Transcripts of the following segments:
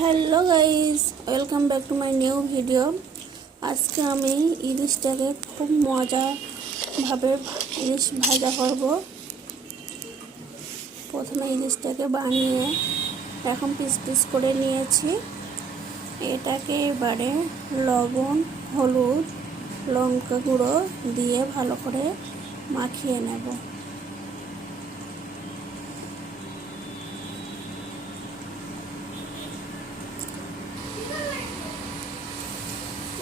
Hello guys, welcome back to my new video. আজকে আমি ইলিশটাকে খুব মজাভাবে ইলিশ ভাজা করব। প্রথমে ইলিশটাকে বানিয়ে এখন পিস পিস করে নিয়েছি। এটাকে এবারে লবণ, হলুদ, লঙ্কা গুঁড়ো দিয়ে ভালো করে মাখিয়ে নেব।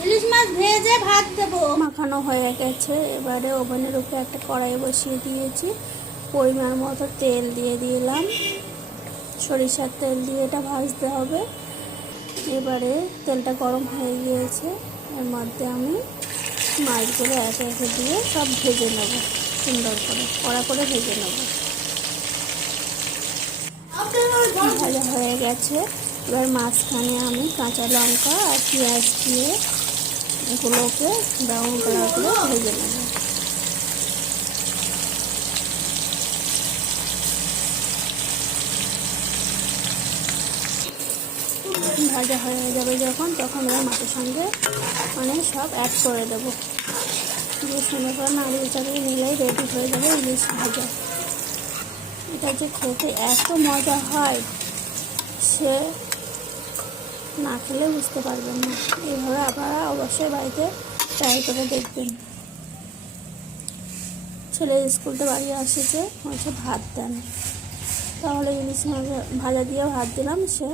ইলিশ মাছ ভেজে ভাত দেবো। মাখানো হয়ে গেছে। এবারে ওভেনের উপরে একটা কড়াই বসিয়ে দিয়েছি। পরিমাণ মতো তেল দিয়ে দিলাম। সরিষার তেল দিয়ে এটা ভাজতে হবে। এবারে তেলটা গরম হয়ে গিয়েছে। এর মধ্যে আমি মাছগুলো একে একে দিয়ে সব ভেজে নেব, সুন্দর করে কড়া করে ভেজে নেব। ভাজা হয়ে গেছে। এবার মাঝখানে আমি কাঁচা লঙ্কা আর পেঁয়াজ দিয়ে এগুলোকে ব্রাউন কালার করে ভেজে নেব। ভাজা হয়ে যাবে যখন, তখন এবার মাছের সঙ্গে সব অ্যাড করে দেবো। দিয়ে সুন্দর করে নাড়িয়ে চাড়িয়ে নিলেই রেডি হয়ে যাবে ইলিশ ভাজা। এটা যে খেতে এত মজা হয়, সে না খেলে বুঝতে পারবেন না। এইভাবে আপনারা অবশ্যই বাড়িতে ট্রাই করে দেখবেন। ছেলে স্কুলতে বাড়ি আসছে, হচ্ছে ভাত দেন, তাহলে ইলিশ ভাজা দিয়ে ভাত দিলাম, সে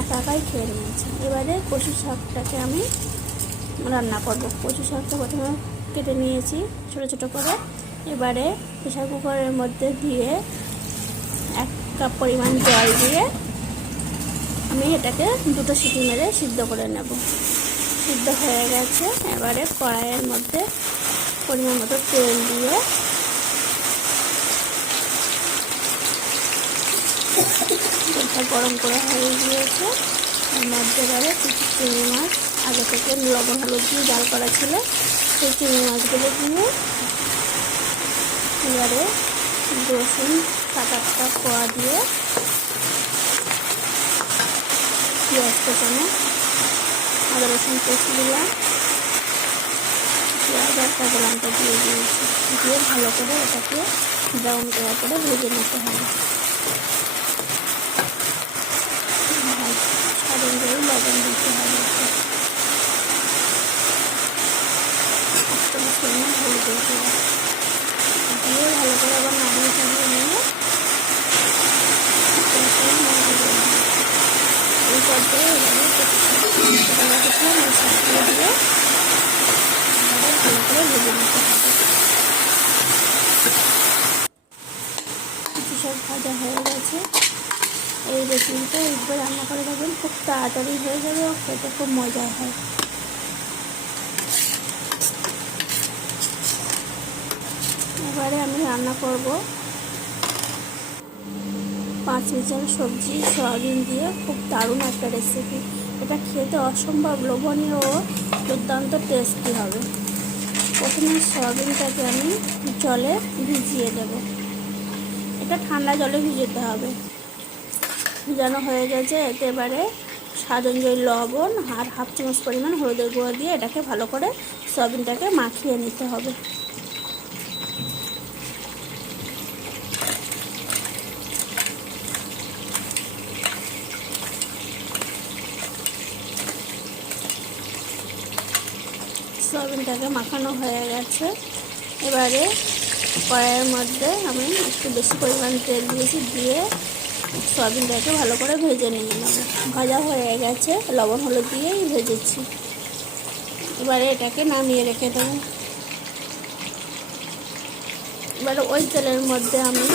একা একাই খেয়ে নিয়েছে। এবারে কচু শাকটাকে আমি রান্না করব। কচু শাকটা প্রথমে কেটে নিয়েছি ছোটো ছোটো করে। এবারে প্রেসার কুকারের মধ্যে দিয়ে 1 কাপ পরিমাণ জল দিয়ে আমি এটাকে 2টো সিটি মেরে সিদ্ধ করে নেব। সিদ্ধ হয়ে গেছে। এবারে কড়াইয়ের মধ্যে পরিমাণ মতো তেল দিয়ে তেলটা গরম করা হয়ে গিয়েছে। এর মধ্যে এবারে কিছু চিংড়ি মাছ আগে থেকে লবণ হলুদ দিয়ে জাল করা ছিল, সেই চিংড়ি মাছগুলো দিয়ে এবারে রসুন 7-8টা কোয়া দিয়ে পেঁয়াজ কুচানো, আদা রসুন পেস্ট দিলাম, পেঁয়াজ আর কাঁচা লঙ্কা দিয়ে দিয়েছি। দিয়ে ভালো করে এটাকে ব্রাউন কালার করে ভেজে নিতে হবে। স্বাদ অনুযায়ী লবণ দিতে হবে। হলুদ দিতে হবে। দিয়ে ভালো করে আবার নাড়িয়ে চাড়িয়ে নিয়ে এই পর্যায়ে এবারে মশলা দিয়ে আবার ভালো করে ভেজে নিতে হবে। কিছু সব ভাজা হয়ে গেছে। এই রেসিপিটা একবার রান্না করে দেখবেন, খুব তাড়াতাড়ি হয়ে যাবে ও খেতে খুব মজা হয়। এবারে আমি রান্না করব 5 মিশাল সবজি সয়াবিন দিয়ে, খুব দারুণ একটা রেসিপি। এটা খেতে অসম্ভব লোভনীয় ও দুর্দান্ত টেস্টি হবে। প্রথমে সয়াবিনটাকে আমি জলে ভিজিয়ে দেব। এটা ঠান্ডা জলে ভিজাতে হবে। ভিজানো হয়ে গেছে। এতে এবারে স্বাদ অনুযায়ী লবণ আর 1/2 চামচ পরিমাণ হলুদের গুঁড়ো দিয়ে এটাকে ভালো করে সয়াবিনটাকে মাখিয়ে নিতে হবে। সয়াবিনটাকে মাখানো হয়ে গেছে। এবারে কড়াইয়ের মধ্যে আমি একটু বেশি পরিমাণ তেল দিয়েছি, দিয়ে সয়াবিনটাকে ভালো করে ভেজে নিয়ে নেব। ভাজা হয়ে গেছে, লবণ হলুদ দিয়েই ভেজেছি। এবারে এটাকে নামিয়ে রেখে দেবো। এবারে ওই তেলের মধ্যে আমি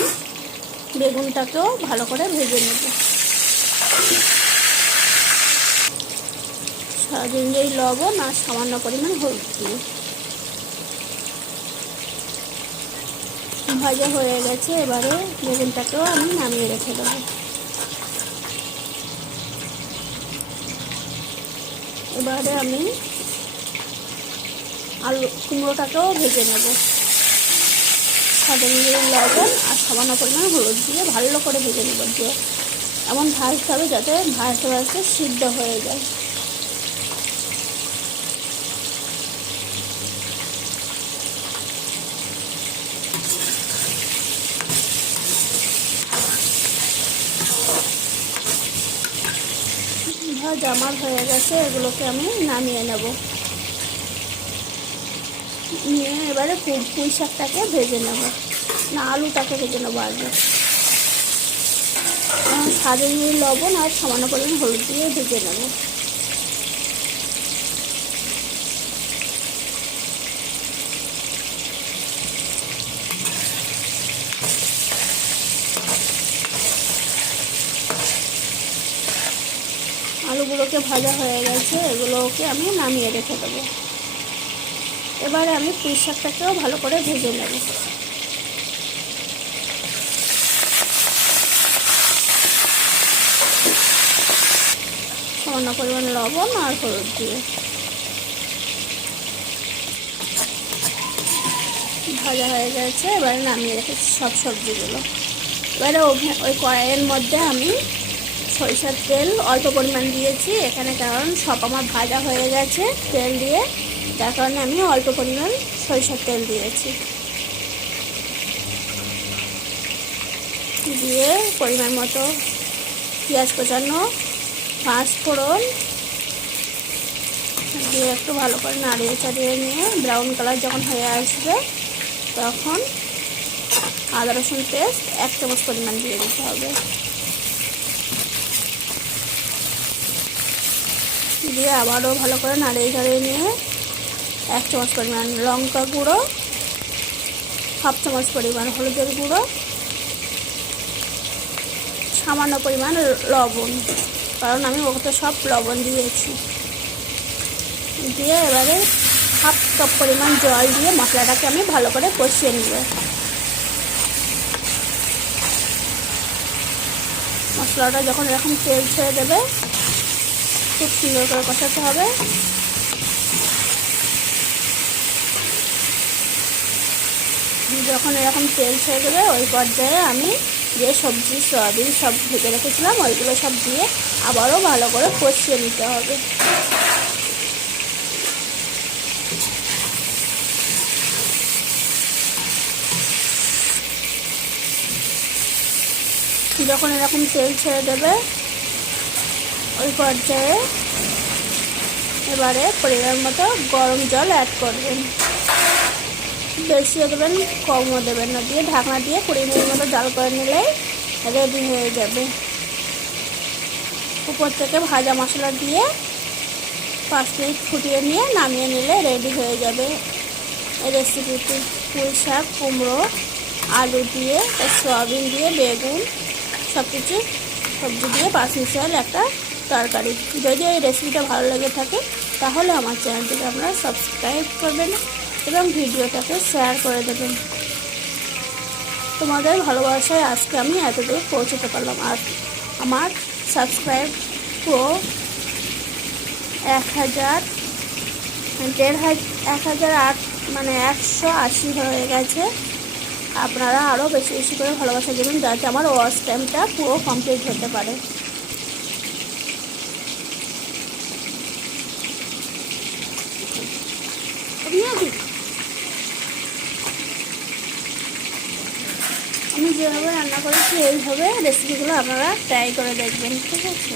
বেগুনটাকেও ভালো করে ভেজে নেব। স্বাদ অনুযায়ী লবণ আর সামান্য পরিমাণ হলুদ দিয়ে ভাজা হয়ে গেছে। এবারে বেগুনটাকেও আমি নামিয়ে রেখে দেবো। এবারে আমি আলু কুমড়োটাকেও ভেজে নেব। স্বাদ অনুযায়ী লবণ আর সামান্য পরিমাণ হলুদ দিয়ে ভালো করে ভেজে নেব। দিয়ে এমন ভাজতে হবে যাতে ভাজতে ভাজতে সিদ্ধ হয়ে যায়। ভাজা আমার হয়ে গেছে, এগুলোকে আমি নামিয়ে নেব। নিয়ে এবারে পুঁই শাকটাকে ভেজে নেব, না আলুটাকে ভেজে নেবো আগে। স্বাদে নিয়ে লবণ আর সামান্য পরিমাণ হলুদ দিয়ে ভেজে নেব। আলুগুলোকে ভাজা হয়ে গেছে, এগুলোকে আমি নামিয়ে রেখে দেবো। এবারে আমি পুঁই শাকটাকেও ভালো করে ভেজে নেব। সামান্য পরিমাণ লবণ আর হলুদ দিয়ে ভাজা হয়ে গেছে। এবারে নামিয়ে রেখেছি সব সবজিগুলো। এবারে ওই কড়াইয়ের মধ্যে আমি সরিষার তেল অল্প পরিমাণ দিয়েছি এখানে, কারণ সব আমার ভাজা হয়ে গেছে তেল দিয়ে, যার কারণে আমি অল্প পরিমাণ সরিষার তেল দিয়েছি। দিয়ে পরিমাণ মতো পেঁয়াজ কোচানো, পাঁচফোড়ন দিয়ে একটু ভালো করে নাড়িয়ে চাড়িয়ে নিয়ে ব্রাউন কালার যখন হয়ে আসবে তখন আদা রসুন পেস্ট 1 চামচ পরিমাণ দিয়ে দিতে হবে। দিয়ে আবারও ভালো করে নাড়িয়ে চাড়িয়ে নিয়ে 1 চামচ পরিমাণ লঙ্কা গুঁড়ো, 1/2 চামচ পরিমাণ হলুদের গুঁড়ো, সামান্য পরিমাণ লবণ, কারণ আমি ওতে সব লবণ দিয়েছি। দিয়ে এবারে 1/2 কাপ পরিমাণ জল দিয়ে মশলাটাকে আমি ভালো করে কষিয়ে নেব। মশলাটা যখন এরকম তেল ছেড়ে দেবে খুব সুন্দর করে কষাতে হবে। যখন এরকম তেল ছেড়ে দেবে ওই পর্যায়ে আমি যে সবজি সয়াবিন সব ভেজে রেখেছিলাম ওইগুলো সব দিয়ে আবারও ভালো করে কষিয়ে নিতে হবে। যখন এরকম তেল ছেড়ে দেবে ওই পর্যায়ে এবারে পরিমাণ মতো গরম জল অ্যাড করবেন। বেশিও দেবেন কমও দেবেন না, দিয়ে ঢাকনা দিয়ে 20 মিনিট মতো জাল করে নিলেই রেডি হয়ে যাবে। উপর থেকে ভাজা মশলা দিয়ে 5 মিনিট ফুটিয়ে নিয়ে নামিয়ে নিলে রেডি হয়ে যাবে এই রেসিপিটি। পুঁই শাক, কুমড়ো, আলু দিয়ে, সয়াবিন দিয়ে, বেগুন সব কিছু সবজি দিয়ে 5 মিশাল একটা তরকারি। যদি এই রেসিপিটা ভালো লেগে থাকে তাহলে আমার চ্যানেলটিকে আপনারা সাবস্ক্রাইব করবেন এবং ভিডিওটাকে শেয়ার করে দেবেন। তোমাদের ভালোবাসায় আজকে আমি এতদূর পৌঁছতে পারলাম। আর আমার সাবস্ক্রাইব পুরো 1,8 মানে 180 হয়ে গেছে। আপনারা আরও বেশি বেশি করে ভালোবাসা দেবেন যাতে আমার ওয়াচ টাইমটা পুরো কমপ্লিট হতে পারে। আমি যেভাবে রান্না করেছি এইভাবে রেসিপিগুলো আপনারা ট্রাই করে দেখবেন, ঠিক আছে?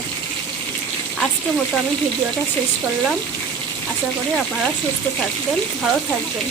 আজকের মতো আমি ভিডিওটা শেষ করলাম। আশা করি আপনারা সুস্থ থাকবেন, ভালো থাকবেন।